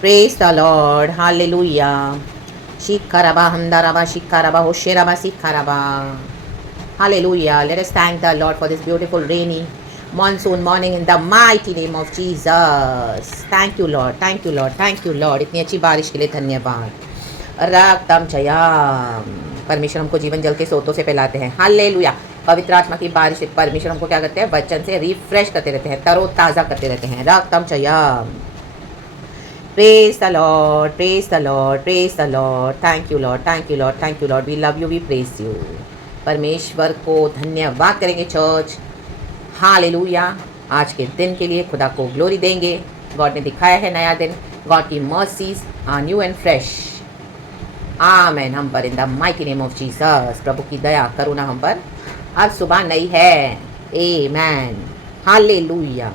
Praise the Lord. Hallelujah. Shikaraba, Hamdaraba, Shikaraba, Hosheraba, Sikaraba. Hallelujah. Let us thank the Lord for this beautiful rainy monsoon morning in the mighty name of Jesus. Thank you, Lord. Thank you, Lord. Thank you, Lord. इतनी अच्छी बारिश के लिए धन्यवाद. रक्तम चयाम. परमेश्वर हमको जीवन जल के सोतों से पिलाते हैं. हालेलुया. पवित्र आत्मा की बारिश से परमेश्वर हमको क्या करते हैं? वचन से रिफ्रेश करते रहते हैं, तरोताज़ा करते रहते हैं. रक्तम चयाम. Praise the Lord, praise the Lord, praise the Lord. Thank you Lord, thank you Lord, thank you Lord. We love you, we praise you. परमेश्वर को धन्यवाद करेंगे चर्च. हालेलुया. आज के दिन के लिए खुदा को ग्लोरी देंगे. गॉड ने दिखाया है नया दिन. गॉड की mercies are new and fresh. Amen. हम पर in the mighty name of Jesus. प्रभु की दया करुणा हम पर हर सुबह नई है. आमेन. हालेलुया.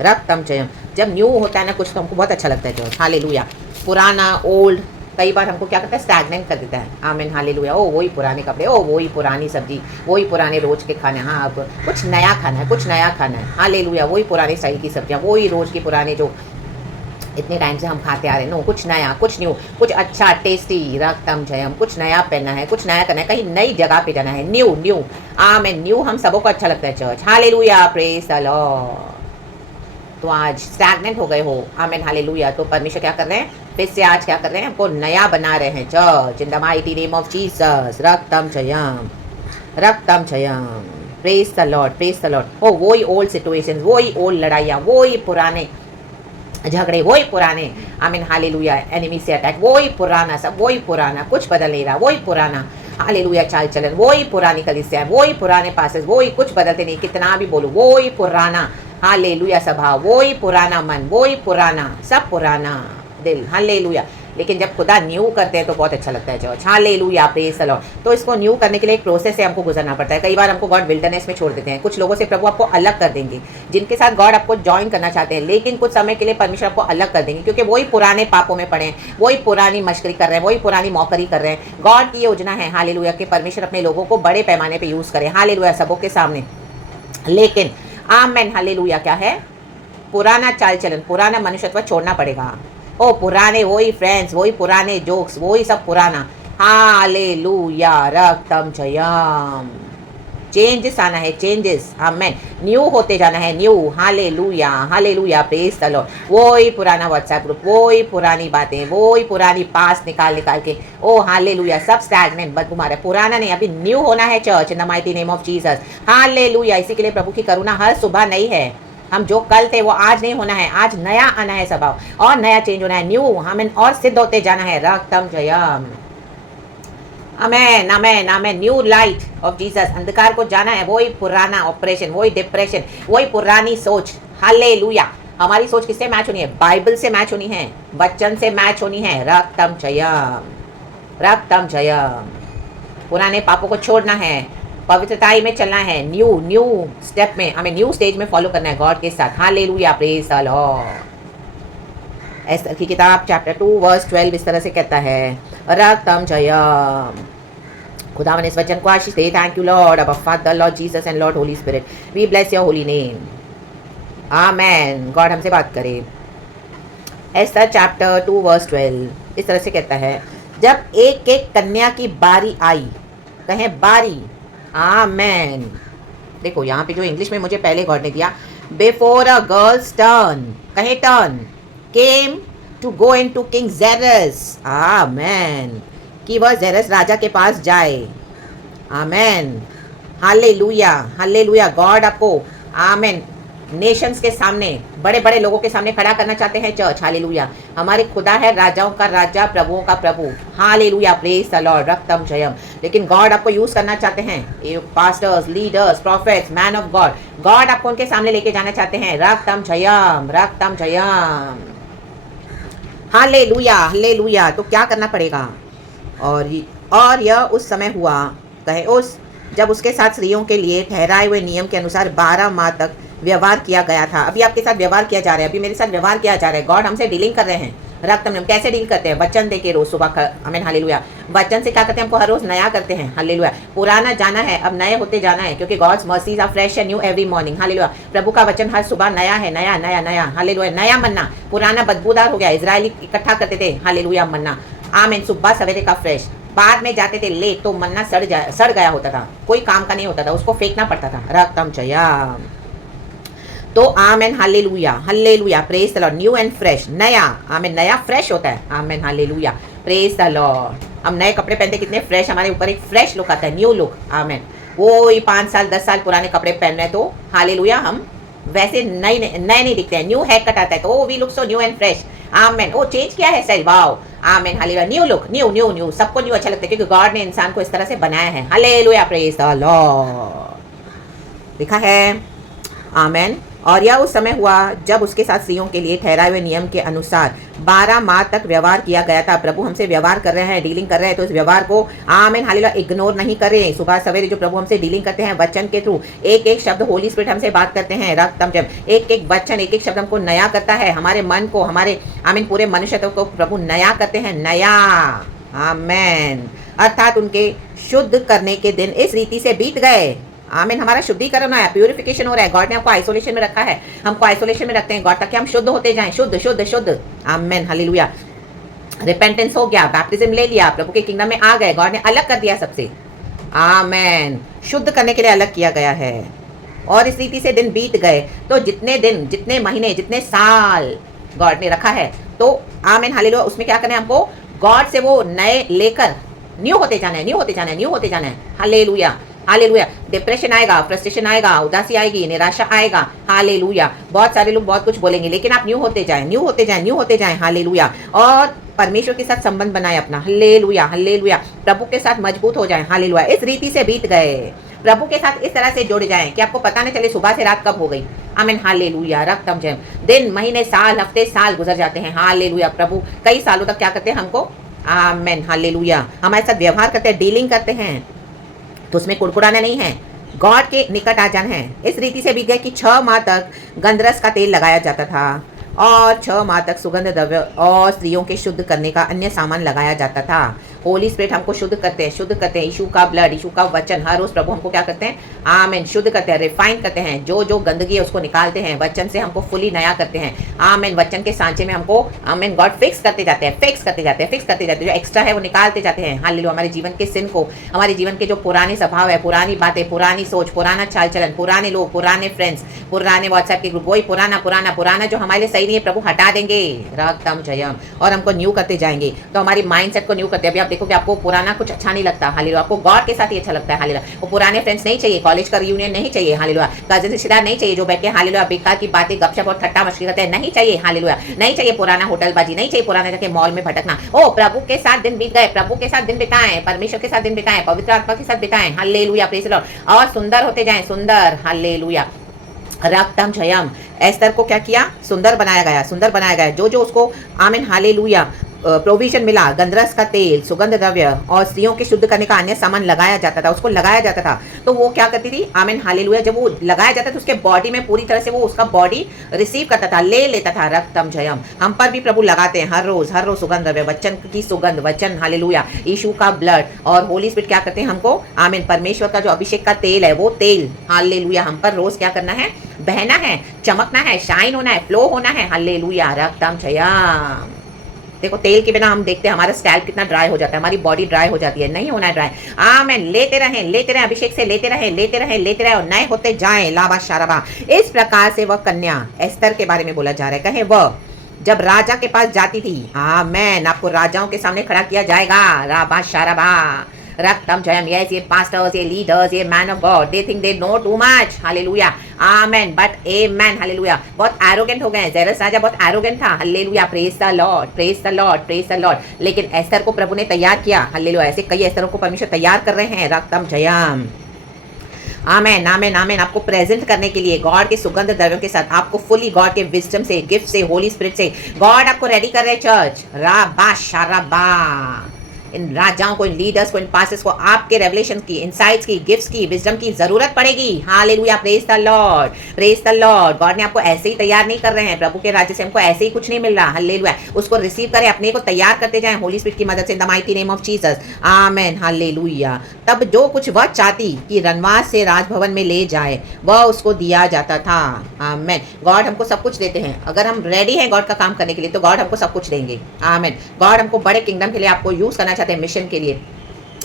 रक्तम चयम. जब न्यू होता है ना कुछ तो हमको बहुत अच्छा लगता है चर्च. हालेलुया. पुराना ओल्ड कई बार हमको क्या करता है? स्टैग्नेंट कर देता है. आमीन. हालेलुया. ओ वही पुराने कपड़े, ओ वही पुरानी सब्जी, वही पुराने रोज के खाने. हाँ अब कुछ नया खाना है, कुछ नया खाना है. हालेलुया. वही पुराने स्टाइल की सब्जियाँ, वही रोज की पुराने जो इतने टाइम से हम खाते आ रहे हैं. नो, कुछ नया, कुछ न्यू, कुछ अच्छा टेस्टी. रक्तम जयम. कुछ नया पहनना है, कुछ नया करना है, कहीं नई जगह पे जाना है. New new. आमीन. न्यू हम सबों को अच्छा लगता है church. Hallelujah. Praise the lord. तो आज स्टैग्नेंट हो गए हो. आमीन. हालेलुया. तो परमेश्वर क्या कर रहे हैं? फिर से आज क्या कर रहे हैं? हमको नया बना रहे हैं church. In the mighty name of Jesus. रक्तम चयम. रक्तम चयम. Praise the lord, praise the lord. हो वही ओल्ड सिचुएशंस, वही ओल्ड लड़ाइयाँ, वही पुराने झगड़े, वही पुराने. आमीन. हालेलुया. एनिमी से अटैक, वही पुराना सब, वही पुराना. कुछ बदल नहीं रहा, वही पुराना. हालेलुया. चाल चलन वही पुरानी कलीसिया, वही पुराने पासेस, वही कुछ बदलते नहीं. कितना भी बोलो वही पुराना. हालेलुया. स्वभाव वही पुराना, मन वही पुराना, सब पुराना दिल. हालेलुया. लेकिन जब खुदा न्यू करते हैं तो बहुत अच्छा लगता है church. Hallelujah. Praise the lord. तो इसको न्यू करने के लिए एक प्रोसेस से हमको गुजरना पड़ता है. कई बार हमको गॉड विल्डरनेस में छोड़ देते हैं. कुछ लोगों से प्रभु आपको अलग कर देंगे जिनके साथ गॉड आपको ज्वाइन करना चाहते हैं, लेकिन कुछ समय के लिए परमेश्वर आपको अलग कर देंगे क्योंकि वही पुराने पापों में पड़े हैं, वही पुरानी मश्करी कर रहे हैं, वही पुरानी मौकरी कर रहे हैं. गॉड की योजना है हालेलुया कि परमेश्वर अपने लोगों को बड़े पैमाने पर यूज़ करें. हालेलुया. सबों के सामने. लेकिन आमेन. हालेलुया. क्या है? पुराना चाल चलन, पुराना मनुष्यत्व छोड़ना पड़ेगा. ओ पुराने वही फ्रेंड्स, वही पुराने जोक्स, वही सब पुराना. हालेलुया. रक्तम जयम. चेंजेस आना है, चेंजेस. आमेन. न्यू होते जाना है, new. Hallelujah. Hallelujah. Praise the Lord. वही पुराना व्हाट्सएप ग्रुप, वही पुरानी बातें, वही पुरानी पास निकाल निकाल के. ओ हालेलुया. सब स्टैग्नेंट, बदबू मारा. पुराना नहीं, अभी न्यू होना है church in the mighty name of Jesus. Hallelujah. इसी के लिए प्रभु की करुणा हर सुबह नई है. हम जो कल थे वो आज नहीं होना है. आज नया आना है स्वभाव, और नया चेंज होना है. न्यू हमें और सिद्ध होते जाना है. रक्तम जयम. Amen. Amen. Amen. New light of Jesus. अंधकार को जाना है. वही पुराना ऑपरेशन, वही डिप्रेशन, वही पुरानी सोच. हालेलुया. हमारी सोच किससे मैच होनी है? बाइबल से मैच होनी है, वचन से मैच होनी है. रक्तम जयम. रक्तम जयम. पुराने पापों को छोड़ना है, पवित्रताई में चलना है. न्यू न्यू स्टेप में, हमें न्यू स्टेज में फॉलो करना है गॉड के साथ. Hallelujah. Praise the Lord. Esther की किताब चैप्टर 2 वर्स 12 इस तरह से कहता है. रक्तम जयम. खुदावन इस वचन को आशीष दे. थैंक यू लॉर्ड, अबा Father, Lord Jesus and Lord Holy Spirit. We bless your holy name. Amen. God हमसे बात करे. एस्तर चैप्टर 2 वर्स 12 इस तरह से कहता है. जब एक एक कन्या की बारी आई, कहें बारी. आमेन. देखो यहाँ पे जो इंग्लिश में मुझे पहले गॉड ने दिया, बिफोर अ गर्ल्स टर्न, कहे turn, came to go into king जेरस. आमेन. कि वह जेरस राजा के पास जाए. आमेन. हालेलुया. हालेलुया. गॉड आपको आमेन नेशंस के सामने, बड़े बड़े लोगों के सामने खड़ा करना चाहते हैं चर्च. हालेलुया. हमारे खुदा है राजाओं का राजा, प्रभुओं का प्रभु. हालेलुया. Praise the lord. रक्तम जयम. लेकिन गॉड आपको यूज करना चाहते हैं. Pastors, leaders, prophets, man of God, God आपको उनके सामने लेके जाना चाहते हैं. रक्तम जयम. रक्तम जयम. हालेलुया. हालेलुया. तो क्या करना पड़ेगा? और यह उस समय हुआ, कहे उस, जब उसके साथ स्त्रियों के लिए ठहराए हुए नियम के अनुसार 12 माह तक व्यवहार किया गया था, अभी आपके साथ व्यवहार किया जा रहा है, अभी मेरे साथ व्यवहार किया जा रहा है। गॉड हमसे डीलिंग कर रहे हैं। रक्त हम कैसे डील करते हैं? वचन देके रोज सुबह, आमीन हालेलुया। वचन से क्या करते हैं? हमको हर रोज नया करते हैं, हालेलुया। पुराना जाना है, अब नए होते जाना है, क्योंकि God's mercies are fresh and new every morning, hallelujah. प्रभु का वचन हर सुबह नया है, नया नया नया, हालेलुया। नया मन्ना, पुराना बदबूदार हो गया। इजरायली इकट्ठा करते थे, हालेलुया, मन्ना, आमीन, सुबह सवेरे का फ्रेश। बाद में जाते थे लेट तो मन्ना सड़ गया होता था, कोई काम का नहीं होता था, उसको फेंकना पड़ता था। रक्तम जयम। तो amen hallelujah, hallelujah, praise the Lord. New and fresh, नया, आमेन, नया फ्रेश होता है, amen hallelujah, praise the Lord. हम नए कपड़े पहनते कितने फ्रेश, हमारे ऊपर एक फ्रेश लुक आता है, न्यू लुक, आमेन। वो 5 साल 10 साल पुराने कपड़े पहन रहे हैं तो हालेलुया हम वैसे नए नहीं दिखते हैं। न्यू हेयर कट आता है तो we look so new and fresh, amen. वो चेंज किया है style, wow, amen hallelujah. New look, new new new, सबको न्यू अच्छा लगता है, क्योंकि गॉड ने इंसान को इस तरह से बनाया है, हालेलुया, प्रेज द लॉर्ड। लिखा है, आमेन। और यह उस समय हुआ जब उसके साथ स्त्रियों के लिए ठहराए हुए नियम के अनुसार 12 माह तक व्यवहार किया गया था। प्रभु हमसे व्यवहार कर रहे हैं, डीलिंग कर रहे हैं, तो इस व्यवहार को आमीन हालेलुया इग्नोर नहीं करें। सुबह सवेरे जो प्रभु हमसे डीलिंग करते हैं वचन के थ्रू, एक एक शब्द होली स्पिरिट हमसे बात करते हैं, रक्तम जब एक एक वचन, एक एक शब्द हमको नया करता है, हमारे मन को, हमारे आमीन पूरे मनुष्यत्व को प्रभु नया करते हैं, नया, आमीन। अर्थात उनके शुद्ध करने के दिन इस रीति से बीत गए, आमीन। हमारा शुद्धिकरण है, प्यूरिफिकेशन हो रहा है। गॉड ने हमको आइसोलेशन में रखा है, हमको आइसोलेशन में रखते हैं गॉड, ताकि हम शुद्ध होते जाएं, शुद्ध शुद्ध शुद्ध, आमीन हालेलुया। रिपेंटेंस हो गया, बैप्टिज्म ले लिया, प्रभु के किंगडम में आ गए, गॉड ने अलग कर दिया सबसे, आमीन। शुद्ध करने के लिए अलग किया गया है। और इस रीति से दिन बीत गए, तो जितने दिन, जितने महीने, जितने साल गॉड ने रखा है, तो आमीन हालेलुया, उसमें क्या करना है हमको? गॉड से वो नए लेकर न्यू होते जाना है, न्यू होते जाना है, न्यू होते जाना है, हालेलुया, हालेलुया। डिप्रेशन आएगा, फ्रस्ट्रेशन आएगा, उदासी आएगी, निराशा आएगा, हालेलुया। बहुत सारे लोग बहुत कुछ बोलेंगे, लेकिन आप न्यू होते जाएं, न्यू होते जाएं, न्यू होते जाएं, हालेलुया। और परमेश्वर के साथ संबंध बनाए अपना, हालेलुया, हालेलुया। प्रभु के साथ मजबूत हो जाएं, हालेलुया। इस रीति से बीत गए, प्रभु के साथ इस तरह से जुड़ जाएं कि आपको पता नहीं चले सुबह से रात कब हो गई, आमीन हालेलुया, रक्तम जय। दिन, महीने, साल, हफ्ते, साल गुजर जाते हैं, हालेलुया। प्रभु कई सालों तक क्या करते हैं हमको, आमीन हालेलुया, हमारे साथ व्यवहार करते हैं, डीलिंग करते हैं, तो उसमें कुड़कुड़ाना नहीं है, गॉड के निकट आ जाना है। इस रीति से भी गए कि 6 माह तक गंधरस का तेल लगाया जाता था और 6 माह तक सुगंध द्रव्य और स्त्रियों के शुद्ध करने का अन्य सामान लगाया जाता था। होली स्पिरिट हमको शुद्ध करते हैं, शुद्ध करते हैं। यीशु का ब्लड, यीशु का वचन, हर रोज प्रभु हमको क्या करते हैं, आमीन, शुद्ध करते हैं, रिफाइन करते हैं। जो जो गंदगी है उसको निकालते हैं, वचन से हमको फुली नया करते हैं, आमीन। वचन के सांचे में हमको, आमीन, गॉड फिक्स करते जाते हैं, फिक्स करते जाते हैं, फिक्स करते जाते हैं। जो एक्स्ट्रा है वो निकालते जाते हैं, हालेलुया। हमारे जीवन के सिन को, हमारे जीवन के जो पुराने स्वभाव है, पुरानी बातें, पुरानी सोच, पुराना चाल चलन, पुराने लोग, पुराने फ्रेंड्स, पुराने व्हाट्सएप के ग्रुप, वही पुराना पुराना पुराना जो हमारे लिए सही नहीं है, प्रभु हटा देंगे, रक्तम जयम। और हमको न्यू करते जाएंगे, तो हमारी माइंडसेट को न्यू करते हैं। अभी आप देखोगे आपको पुराना कुछ अच्छा नहीं लगता, हालेलुया। आपको गॉड के साथ ही अच्छा लगता है, हालेलुया। वो पुराने फ्रेंड्स नहीं चाहिए, कॉलेज का रियूनियन नहीं चाहिए, हालेलुया। कजिन रिश्तेदार नहीं चाहिए जो बैठ के हालेलुया बेकार की बातें, गपशप और ठट्टा मस्ती करते हैं, नहीं चाहिए, हालेलुया। नहीं चाहिए पुराना होटलबाजी, नहीं चाहिए पुराने जाके मॉल में भटकना। ओ प्रभु के साथ दिन बीत गए, प्रभु के साथ दिन बिताएं, परमेश्वर के साथ दिन बिताएं, पवित्र आत्मा के साथ बिताएं, हालेलुया, प्रेज़ द लॉर्ड। और सुंदर होते जाएं, सुंदर, हालेलुया, रक्तम जयम। एस्तर को क्या किया? सुंदर बनाया गया, सुंदर बनाया गया। जो जो उसको, आमीन हालेलुया, प्रोविजन मिला, गंधरस का तेल, सुगंध द्रव्य और स्त्रियों के शुद्ध करने का अन्य सामान लगाया जाता था, उसको लगाया जाता था। तो वो क्या करती थी, आमीन हालेलुया, जब वो लगाया जाता था उसके बॉडी में पूरी तरह से वो उसका बॉडी रिसीव करता था, ले लेता था, रक्तम जयम। हम पर भी प्रभु लगाते हैं हर रोज सुगंध द्रव्य, वचन की सुगंध, वचन, हालेलुया, यीशु का ब्लड। और होली स्पिरिट क्या करते हैं हमको, आमीन, परमेश्वर का जो अभिषेक का तेल है, वो तेल, हालेलुया, हम पर रोज क्या करना है, बहना है, चमकना है, शाइन होना है, फ्लो होना है, हालेलुया, रक्तम जयम। देखो तेल के बिना हम देखते हैं हमारा स्कैल्प कितना ड्राई हो जाता है, हमारी बॉडी ड्राई हो जाती है, नहीं होना है ड्राई, आमीन। लेते रहें, अभिषेक से लेते रहें, लेते रहें, लेते रहें और नए होते जाएं, लाबा शाराबा। इस प्रकार से वह कन्या, एस्तर के बारे में बोला जा रहा है, कहे वह जब राजा के पास जाती थी, आमीन, आपको राजाओं के सामने खड़ा किया जाएगा, लाबा शाराबा, रक्तम जयम। यस, ये पास्टर्स, ये लीडर्स, ये man of God, they think they know too much, hallelujah, amen, but amen, hallelujah. बहुत एरोगेंट हो गए हैं, जेरस राजा बहुत एरोगेंट था, hallelujah, praise the lord, praise the lord, praise the Lord. लेकिन एस्तर को प्रभु ने तैयार किया, हालेलुया। ऐसे कई एस्तरों को परमेश्वर तैयार कर रहे हैं, रक्तम जयम, आमेन, आमेन, आमेन। आपको प्रेजेंट करने के लिए गॉड के सुगंध द्रव्यों के साथ, आपको फुली गॉड के विजडम से, गिफ्ट से, होली स्पिरिट से गॉड आपको रेडी कर रहे हैं, चर्च, राबा शाराबा। इन राजाओं को, इन लीडर्स को, इन पास्टर्स को आपके रेवलेशन की, इनसाइट्स की, गिफ्ट्स की, विजडम की जरूरत पड़ेगी। Hallelujah, praise the lord, praise the Lord. God ने आपको ऐसे ही तैयार नहीं कर रहे हैं, प्रभु के राज्य से हमको ऐसे ही कुछ नहीं मिल रहा। हालेलुया, उसको रिसीव करें, अपने को तैयार करते जाएं होली स्पिरिट की मदद से, इन the mighty name of Jesus, amen, hallelujah. तब जो कुछ वह चाहती कि रनवास से राजभवन में ले जाए, वह उसको दिया जाता था। आमेन। गॉड हमको सब कुछ देते हैं, अगर हम रेडी हैं गॉड का काम करने के लिए तो गॉड हमको सब कुछ देंगे। आमेन। गॉड हमको बड़े किंगडम के लिए आपको यूज करना चाहते हैं, मिशन के लिए।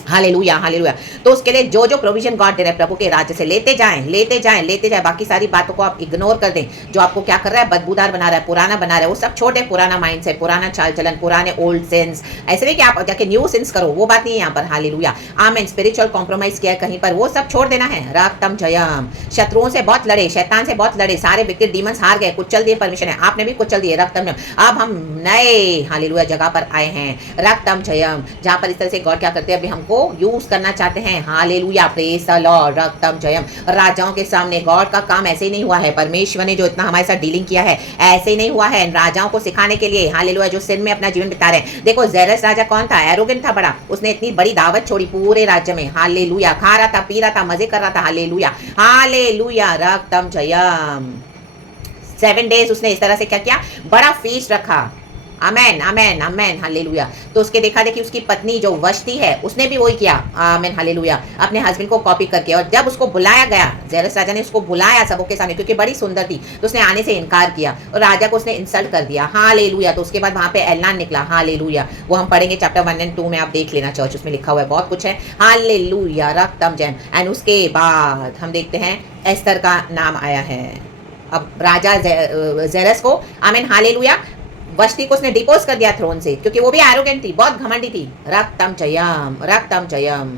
Hallelujah, hallelujah. तो उसके लिए जो जो प्रोविजन गॉड दे रहे हैं प्रभु के राज्य से, लेते जाएं, लेते जाएं, लेते जाएं। बाकी सारी बातों को आप इग्नोर कर दें, जो आपको क्या कर रहा है, बदबूदार बना रहा है, पुराना बना रहा है, वो सब छोड़ दें। पुराना माइंड सेट, पुराना चाल चलन, पुराने ओल्ड सेंस, ऐसे नहीं कि आप जाके न्यू सेंस करो, वो बात नहीं है यहाँ पर। हालेलुया, आमेन। स्पिरिचुअल कॉम्प्रोमाइज किया है कहीं पर, वो सब छोड़ देना है। राक्तम जयम। शत्रुओं से बहुत लड़े, शैतान से बहुत लड़े, सारे विकेट डीमंस हार गए, कुचल दिए, परमिशन है आपने भी कुचल दिए। रक्तम जयम। अब हम नए हालेलुया जगह पर आए हैं, रक्तम जयम, जहाँ पर इस तरह से गॉड क्या करते हैं, अभी हमको यूज करना चाहते हैं। हालेलुया, प्रेज द लॉर्ड, रक्तम जयम। राजाओं के सामने गॉड का काम ऐसे ही नहीं हुआ है, परमेश्वर ने जो इतना हमारे साथ डीलिंग किया है ऐसे ही नहीं हुआ है, राजाओं को सिखाने के लिए। हालेलुया, जो सिन में अपना जीवन बिता रहे हैं। देखो जेरस राजा कौन था, एरोगेंट था बड़ा, उसने इतनी बड़ी दावत छोड़ी पूरे राज्य में। हालेलुया, खा रहा था, पी रहा था, मजे कर रहा था। हालेलुया, हालेलुया, रक्तम जयम। 7 डेज उसने इस तरह से क्या किया, बड़ा फीस्ट रखा। Amen, amen, amen, hallelujah. तो उसके देखा देखी उसकी पत्नी जो वश्ती है, उसने भी वही किया। आमेन, हालेलुया, अपने हस्बैंड को कॉपी करके। और जब उसको बुलाया गया, जेरस राजा ने उसको बुलाया सबों के सामने, क्योंकि बड़ी सुंदर थी, तो उसने आने से इनकार किया और राजा को उसने इंसल्ट कर दिया। हालेलुया। तो उसके बाद वहां पे ऐलान निकला। हालेलुया, वो हम पढ़ेंगे चैप्टर 1 और 2 में, आप देख लेना चर्च, उसमें लिखा हुआ है, बहुत कुछ है। हालेलुया, रक्तम जयम। एंड उसके बाद हम देखते हैं एस्तर का नाम आया है। अब राजा जेरस को, आमेन, हालेलुया, वश्ती को उसने डिपोज कर दिया थ्रोन से, क्योंकि वो भी एरोगेंट थी, बहुत घमंडी थी। रक्तम जयम, रक्तम जयम,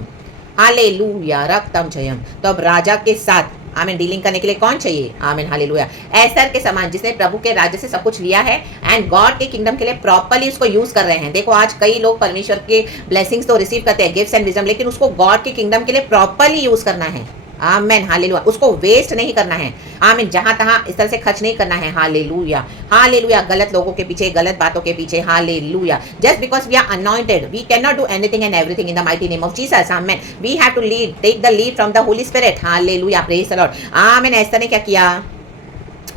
हालेलुया, रक्तम जयम। तो अब राजा के साथ आमीन डीलिंग करने के लिए कौन चाहिए, आमीन, हालेलुया, एस्तर के समान, जिसने प्रभु के राज्य से सब कुछ लिया है एंड गॉड के किंगडम के लिए प्रॉपर्ली उसको यूज कर रहे हैं। देखो आज कई लोग परमेश्वर के ब्लेसिंग्स तो रिसीव करते हैं, गिफ्ट्स एंड विजडम, लेकिन उसको गॉड के किंगडम के लिए प्रॉपर्ली यूज करना है। आमीन, हालेलुया, उसको वेस्ट नहीं करना है। आमीन, जहां तहां इस तरह से खर्च नहीं करना है। हालेलुया, हालेलुया, गलत लोगों के पीछे, गलत बातों के पीछे। Hallelujah, just because we are anointed we can not do anything and everything in the mighty name of Jesus. Amen, we have to lead, take the lead from the holy spirit. Hallelujah, praise the lord. Amen, Esther ने क्या किया,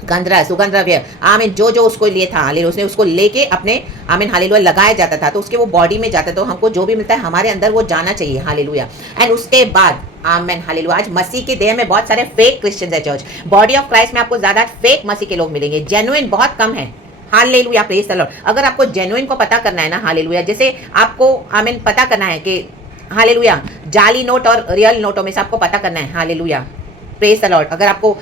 गंधरा सुगंध द्रव्य, आमीन, जो जो उसको लिए था, हालेलुया, उसने उसको लेके अपने, आमीन, हालेलुया, लगाया जाता था, तो उसके वो बॉडी में जाता था। तो हमको जो भी मिलता है हमारे अंदर वो जाना चाहिए। हालेलुया। एंड उसके बाद आमेन, हालेलुया, आज मसीह के देह में बहुत सारे फेक क्रिश्चियंस है चर्च, बॉडी ऑफ क्राइस्ट में आपको ज्यादा फेक मसीह के लोग मिलेंगे, जेन्युइन बहुत कम है। Hallelujah, praise the Lord. अगर आपको जेन्युइन को पता करना है ना, हालेलुया, जैसे आपको आमीन पता करना है कि हालेलुया जाली नोट और रियल नोटों में से आपको पता करना है। Hallelujah, praise the Lord. अगर आपको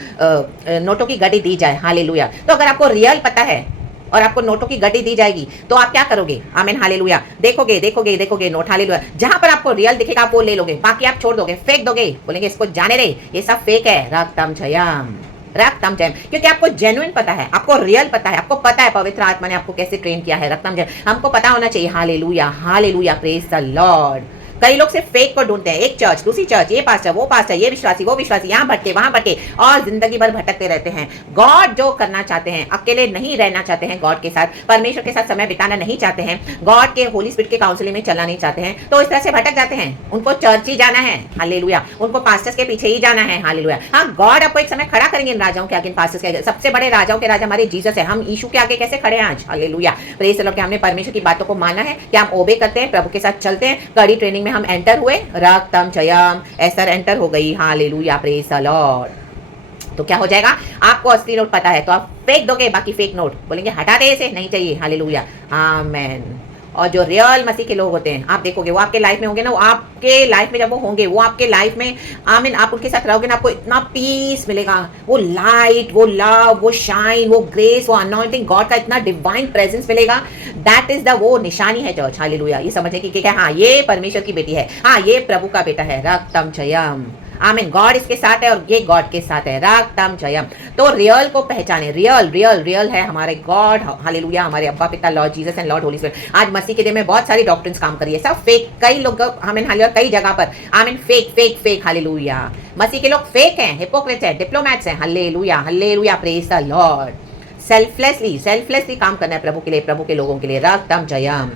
नोटों की गड्डी दी जाए, हालेलुया, तो अगर आपको रियल पता है और आपको नोटों की गड्डी दी जाएगी तो आप क्या करोगे, आमीन, हालेलुया, देखोगे देखोगे देखोगे नोट, हालेलुया, जहां पर आपको रियल दिखेगा आप वो ले लोगे, बाकी आप छोड़ दोगे, फेंक दोगे, बोलेंगे इसको जाने दे, ये सब फेक है। रक्तम जयम, रक्तम जयम, क्योंकि आपको जेन्युइन पता है, आपको रियल पता है, आपको पता है पवित्र आत्मा ने आपको कैसे ट्रेन किया है। रक्तम जयम हमको पता होना चाहिए। Hallelujah, hallelujah, praise the Lord. कई लोग सिर्फ फेक को ढूंढते हैं, एक चर्च दूसरी चर्च, ये पास्टर, ये विश्वासी वो विश्वासी, यहाँ भटके वहां भटके, और जिंदगी भर भटकते रहते हैं। गॉड जो करना चाहते हैं, अकेले नहीं रहना चाहते हैं, गॉड के साथ, परमेश्वर के साथ समय बिताना नहीं चाहते हैं, गॉड के होली स्पिरिट के काउंसिलिंग में चलना नहीं चाहते हैं, तो इस तरह से भटक जाते हैं। उनको चर्च ही जाना है, हालेलुया, उनको पास्टर्स के पीछे ही जाना है। हालेलुया। हाँ, गॉड आपको एक समय खड़ा करेंगे इन राजाओं के आगे, इन पास्टर्स के आगे। सबसे बड़े राजाओं के राजा हमारे जीसस है, हम यीशु के आगे कैसे खड़े हैं आज। Hallelujah, praise the Lord. हमने परमेश्वर की बातों को माना है, कि हम ओबे करते हैं, प्रभु के साथ चलते हैं, कड़ी ट्रेनिंग में हम एंटर हुए। रक्तम जयम, एस्तर एंटर हो गई। Hallelujah, praise the lord. तो क्या हो जाएगा, आपको असली नोट पता है तो आप फेंक दोगे, बाकी फेक नोट बोलेंगे हटा दे, इसे नहीं चाहिए। हालेलुया, आमेन। और जो रियल मसीह के लोग होते हैं, आप देखोगे वो आपके लाइफ में होंगे ना, वो आपके लाइफ में जब वो होंगे, वो आपके लाइफ में, आमीन, आप उनके साथ रहोगे ना, आपको इतना पीस मिलेगा, वो लाइट, वो लव, वो शाइन, वो ग्रेस, वो अनॉइंटिंग, गॉड का इतना डिवाइन प्रेजेंस मिलेगा। दैट इज द वो निशानी है चर्च। हालेलुया, ये समझे कि क्या, हाँ ये परमेश्वर की बेटी है, हाँ ये प्रभु का बेटा है। रक्तम जयम, आमीन, गॉड इसके साथ है और ये गॉड के साथ है। राक्तम जयम। तो रियल को पहचाने, रियल रियल रियल है हमारे गॉड, हालेलुया, हमारे अब्बा पिता Lord Jesus and Lord Holy spirit. आज मसीह के दिन में बहुत सारी डॉक्ट्रिन्स काम करिए, सब फेक, कई लोग, आमीन, हालेलुया, कई जगह पर, आमीन, फेक फेक फेक। हालेलुया, मसीह के लोग फेक हैं, हिपोक्रेट्स हैं, डिप्लोमैट्स हैं। Hallelujah, hallelujah, praise the Lord. Selflessly काम करना है प्रभु के लिए, प्रभु के लोगों के लिए। राक्तम जयम,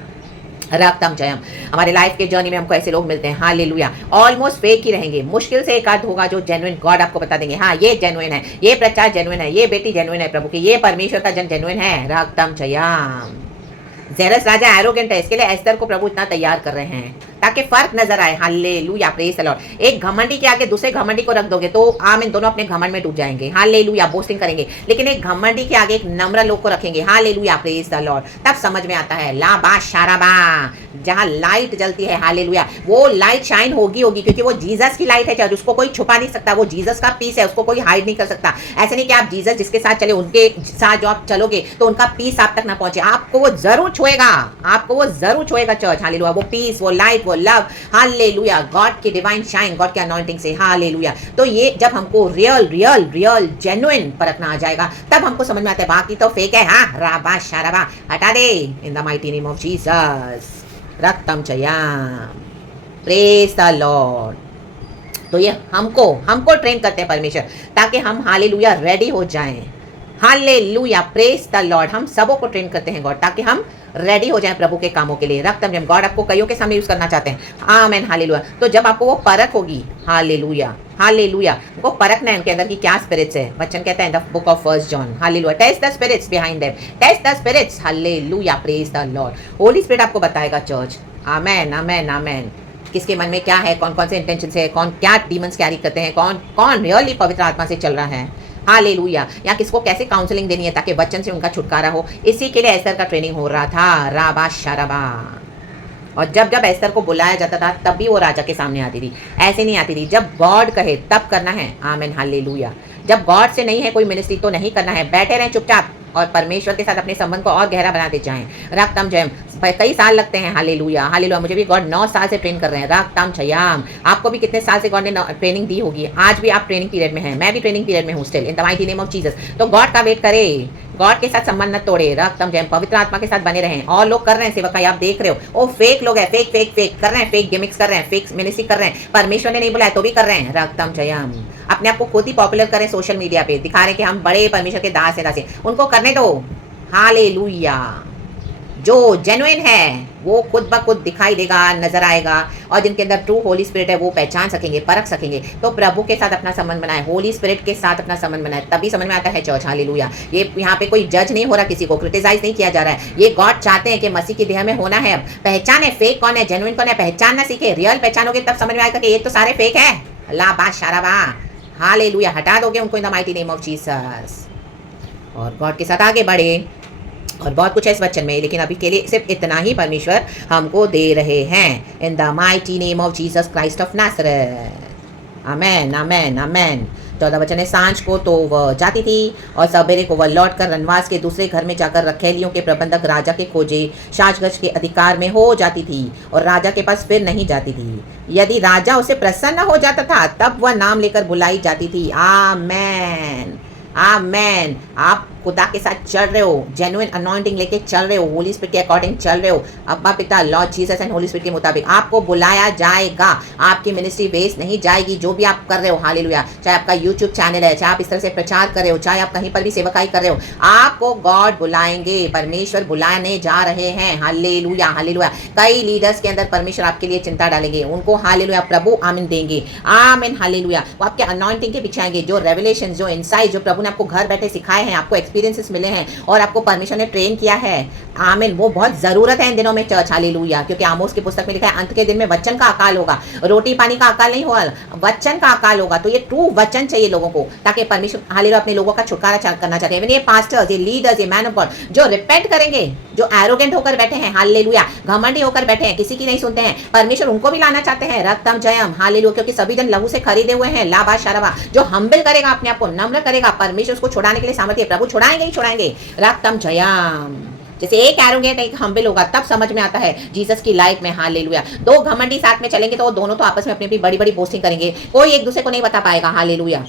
रक्तम जयम। हमारे लाइफ के जर्नी में हमको ऐसे लोग मिलते हैं, हालेलुया, ऑलमोस्ट फेक ही रहेंगे, मुश्किल से एक आध होगा जो जेन्युइन गॉड आपको बता देंगे, हाँ ये जेन्युइन है, ये प्रचार जेन्युइन है, ये बेटी जेन्युइन है प्रभु की, ये परमेश्वर का जन जेन्युइन है। रक्तम जयम। जेरस राजा एरोगेंट है, इसके लिए एस्तर को प्रभु इतना तैयार कर रहे हैं ताकि फर्क नजर आए। Hallelujah, praise the Lord. एक घमंडी के आगे दूसरे घमंडी को रख दोगे तो आमीन, दोनों अपने घमंड में डूब जाएंगे। हालेलुया, बोस्टिंग करेंगे। लेकिन एक घमंडी के आगे एक नम्र लोग को रखेंगे, हालेलुया, प्रेज द लॉर्ड, तब समझ में आता है। ला बा शाराबा, जहां लाइट जलती है, हालेलुया, वो लाइट शाइन होगी होगी, क्योंकि वो जीसस की लाइट है, चाहे उसको कोई छुपा नहीं सकता। वो जीसस का पीस है, उसको कोई हाइड नहीं कर सकता। ऐसे नहीं कि आप जीसस जिसके साथ चले उनके साथ जो आप चलोगे तो उनका पीस आप तक ना पहुंचे, आपको वो जरूर छुएगा, आपको वो जरूर छुएगा चर्च। हालेलुया, वो पीस, वो लाइट, वो लव, हालेलुया, गॉड की डिवाइन शाइन, गॉड के अनॉइंटिंग से, हालेलुया। तो ये जब हमको रियल रियल रियल जेन्युइन परखना आ जाएगा तब हमको समझ में आता है, बाकी तो फेक है। हाँ, राबा शाराबा, हटा दे in the mighty name of Jesus. रक्तम चयाम, प्रेज द लॉर्ड। तो ये हमको ट्रेन करते हैं परमेश्वर, ताकि हम हालेलुया रेडी हो जाएं। Hallelujah, praise the Lord. हम सबों को ट्रेन करते हैं गॉड, ताकि हम रेडी हो जाएं प्रभु के कामों के लिए। रक्तम जब गॉड आपको कईयों के सामने यूज करना चाहते हैं, आमेन, हालेलुया। तो जब आपको वो परख होगी, हालेलुया हालेलुया, वो परखना है उनके अंदर की क्या स्पिरिट्स है। वचन कहता है in the book of 1 John, hallelujah, test the spirits behind them, test the spirits, hallelujah, praise the Lord. Holy Spirit आपको बताएगा चर्च, आमेन आमेन आमेन, किसके मन में क्या है, कौन कौन से इंटेंशन है, कौन क्या डीमंस कैरी करते हैं, कौन कौन रियली पवित्र आत्मा से चल रहा है, हालेलुया, या किसको कैसे काउंसलिंग देनी है ताकि वचन से उनका छुटकारा हो। इसी के लिए एस्तर का ट्रेनिंग हो रहा था, राबा शराबा। और जब जब एस्तर को बुलाया जाता था तब भी वो राजा के सामने आती थी, ऐसे नहीं आती थी। जब गॉड कहे तब करना है, आमेन, हालेलुया। जब गॉड से नहीं है कोई मिनिस्ट्री तो नहीं करना है, बैठे रहें चुपचाप और परमेश्वर के साथ अपने संबंध को और गहरा बनाते जाएं। रक्तम जयम, कई साल लगते हैं, हालेलुया हालेलुया। मुझे भी गॉड 9 साल से ट्रेन कर रहे हैं, रक्तम जयम। आपको भी कितने साल से गॉड ने ट्रेनिंग दी होगी, आज भी आप ट्रेनिंग पीरियड में हैं, मैं भी ट्रेनिंग पीरियड में हूँ still, in the mighty name of Jesus. तो गॉड का वेट करे, गॉड के साथ संबंध न तोड़े, रक्तम जयम, पवित्र आत्मा के साथ बने रहें। और लोग कर रहे हैं सेवकाई, आप देख रहे हो, वो फेक लोग हैं, फेक फेक फेक कर रहे हैं, फेक गिमिक्स कर रहे हैं, फेक मिनिस्ट्री कर रहे हैं, परमेश्वर ने नहीं बुलाया तो भी कर रहे हैं। रक्तम जयम, अपने आप को खुद ही पॉपुलर करें सोशल मीडिया पे, दिखा रहे हैं कि हम बड़े परमेश्वर के दास है, उनको करने दो। हालेलुया, जो जेन्युइन है वो खुद ब खुद दिखाई देगा, नजर आएगा, और जिनके अंदर ट्रू होली स्पिरिट है वो पहचान सकेंगे, परख सकेंगे। तो प्रभु के साथ अपना संबंध बनाए, होली स्पिरिट के साथ अपना संबंध बनाए, तभी समझ में आता है चर्च, हालेलुया। ये यहाँ पे कोई जज नहीं हो रहा, किसी को क्रिटिसाइज नहीं किया जा रहा है। ये गॉड चाहते हैं कि मसीह की देह में होना है। पहचान है फेक कौन है, जेन्युइन कौन है, पहचानना सीखे। रियल पहचानोगे तब समझ में आएगा कि ये तो सारे फेक है। ला बा शाराबा, हालेलुया, हटा दोगे उनको इन the mighty name of Jesus, और गॉड के साथ आगे बढ़े। और बहुत कुछ है इस वचन में, लेकिन अभी के लिए सिर्फ इतना ही परमेश्वर हमको दे रहे हैं, in the mighty name of Jesus Christ of Nazareth, amen amen amen. 14 वचन है, सांझ को तो वह जाती थी और सवेरे को वह लौट कर रनवास के दूसरे घर में जाकर रखैलियों के प्रबंधक राजा के खोजे साजगज के अधिकार में हो जाती थी और राजा के पास फिर नहीं जाती थी। यदि राजा उसे प्रसन्न हो जाता था तब वह नाम लेकर बुलाई जाती थी। आमेन आमेन। आप खुदा के साथ चल रहे हो, जेन्युइन अनॉइंटिंग लेके चल रहे हो, होली स्पिरिट के अकॉर्डिंग चल रहे हो, अब्बा पिता Lord Jesus and Holi spirit के मुताबिक आपको बुलाया जाएगा। आपकी मिनिस्ट्री वेस्ट नहीं जाएगी, जो भी आप कर रहे हो, हालेलुया। चाहे आपका यूट्यूब चैनल है, चाहे आप इस तरह से प्रचार कर रहे हो, चाहे आप कहीं पर भी सेवकाई कर रहे हो, आपको गॉड बुलाएंगे, परमेश्वर बुलाने जा रहे हैं, हालेलुया हालेलुया। कई लीडर्स के अंदर परमेश्वर आपके लिए चिंता डालेंगे, उनको हालेलुया प्रभु आमीन देंगे, आमीन हालेलुया। वो आपके अनॉइंटिंग के पीछे आएंगे, जो रेवलेशन, जो इनसाइट, जो प्रभु ने आपको घर बैठे सिखाए हैं, आपको एक्सपीरियंसेस मिले हैं और आपको परमेश्वर ने ट्रेन किया है, आमीन, वो बहुत जरूरत है इन दिनों में चर्च, हालेलुया। क्योंकि आमोस की पुस्तक में लिखा है अंत के दिन में वचन का अकाल होगा, रोटी पानी का अकाल नहीं होगा, वचन का अकाल होगा। तो ये ट्रू वचन चाहिए लोगों को, ताकि परमेश्वर हालेलुया अपने लोगों का छुटकारा करना चाहते हैं। ये पास्टर्स, ये लीडर्स, ये मैन ऑफ गॉड जो रिपेंट करेंगे, जो एरोगेंट होकर बैठे हैं, हालेलुया, घमंडी होकर बैठे हैं, किसी की नहीं सुनते हैं, परमेश्वर उनको भी लाना चाहते हैं, रक्तम जयम, हालेलुया। क्योंकि सभी जन लहू से खरीदे हुए हैं, लाबा शरवा। जो हम्बल करेगा, अपने आप को नम्र करेगा, परमेश्वर उसको छुड़ाने के लिए सामर्थ्य, प्रभु छुड़ाएंगे ही छुड़ाएंगे, रक्तम जयम। जैसे एक एरोगेंट एक हम्बल होगा तब समझ में आता है जीसस की लाइफ में, हालेलुया। दो घमंडी साथ में चलेंगे तो वो दोनों तो आपस में अपनी अपनी बड़ी बड़ी बोस्टिंग करेंगे, कोई एक दूसरे को नहीं बता पाएगा, हालेलुया,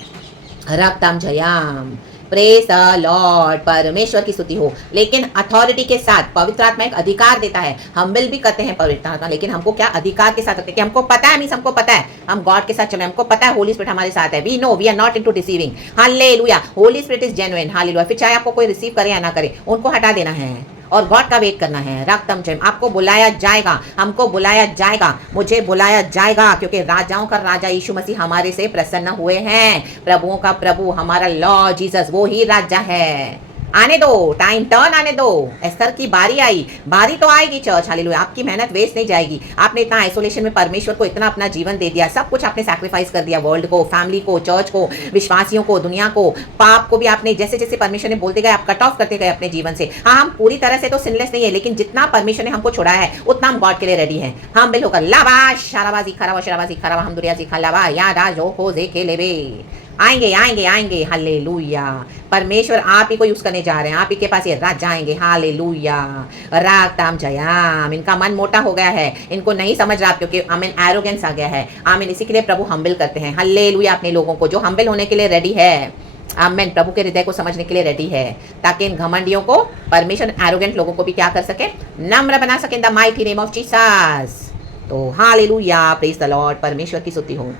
रक्तम जयम, प्रेज द लॉर्ड, परमेश्वर की स्तुति हो। लेकिन अथॉरिटी के साथ पवित्र आत्मा एक अधिकार देता है, हम बिल भी करते हैं पवित्र आत्मा, लेकिन हमको क्या अधिकार के साथ रखते हैं कि हमको पता है, मींस हमको पता है हम गॉड के साथ चल रहे हैं, हमको पता है होली स्पिरिट हमारे साथ है, we know we are not into deceiving, hallelujah, Holy Spirit is genuine, hallelujah. फिर चाहे आपको कोई रिसीव करे या ना करे, उनको हटा देना है, और गॉड का वेट करना है। रक्तम जय, आपको बुलाया जाएगा, हमको बुलाया जाएगा, मुझे बुलाया जाएगा, क्योंकि राजाओं का राजा यीशु मसीह हमारे से प्रसन्न हुए हैं। प्रभुओं का प्रभु हमारा लॉर्ड जीसस वो ही राजा है। आने दो, टाइम टर्न आने दो। एस्थर की बारी आई, बारी तो आएगी चर्च, हालेलुया। आपकी मेहनत वेस्ट नहीं जाएगी। आपने इतना आइसोलेशन में परमेश्वर को इतना अपना जीवन दे दिया, सब कुछ आपने सैक्रिफाइस कर दिया, वर्ल्ड को, फैमिली को, चर्च को, विश्वासियों को, दुनिया को, पाप को भी आपने जैसे जैसे परमेश्वर ने बोलते गए आप कट ऑफ करते गए अपने जीवन से। हाँ, हम पूरी तरह से तो सिनलेस नहीं है, लेकिन जितना परमेश्वर ने हमको छोड़ा है उतना हम गॉड के लिए रेडी हैं। हम बिल होकर लाबाश शाराबाजी खराबा शराबाजी खराबा हम दुनिया सीखा लाबा या राज हो जे के लेबे आएंगे आएंगे आएंगे। हालेलुया। परमेश्वर आप ही को यूज करने जा रहे हैं, आप ही के पास ये राज जाएंगे। हालेलुया। राग ताम जयाम। इनका मन मोटा हो गया है, इनको नहीं समझ रहा, क्योंकि आमीन एरोगेंस आ गया है। आमीन। इसी के लिए प्रभु हम्बल करते हैं। हालेलुया। अपने लोगों को जो हम्बल होने के लिए रेडी है, आमीन, प्रभु के हृदय को समझने के लिए रेडी है, ताकि इन घमंडियों को, परमेश्वर एरोगेंट लोगों को भी क्या कर सके, नम्र बना सके इन the mighty name of Jesus. तो हालेलुया, प्रेज द लॉर्ड। परमेश्वर की स्तुति हो,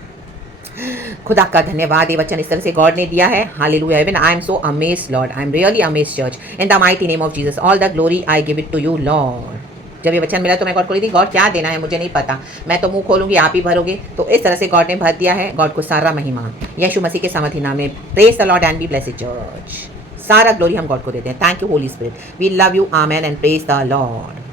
खुदा का धन्यवाद। ये वचन इस तरह से गॉड ने दिया है। Hallelujah. Even I am so amazed Lord, I am really amazed church, in the mighty name of Jesus. All the glory I give it to you Lord. जब ये वचन मिला तो मैं गॉड को दी, गॉड क्या देना है मुझे नहीं पता, मैं तो मुंह खोलूंगी आप ही भरोगे। तो इस तरह से गॉड ने भर दिया है। गॉड को सारा महिमा यीशु मसीह के समर्थी नाम में। Praise the Lord and be blessed church. सारा ग्लोरी हम गॉड को देते हैं। Thank you Holy Spirit, we love you, amen and praise the Lord.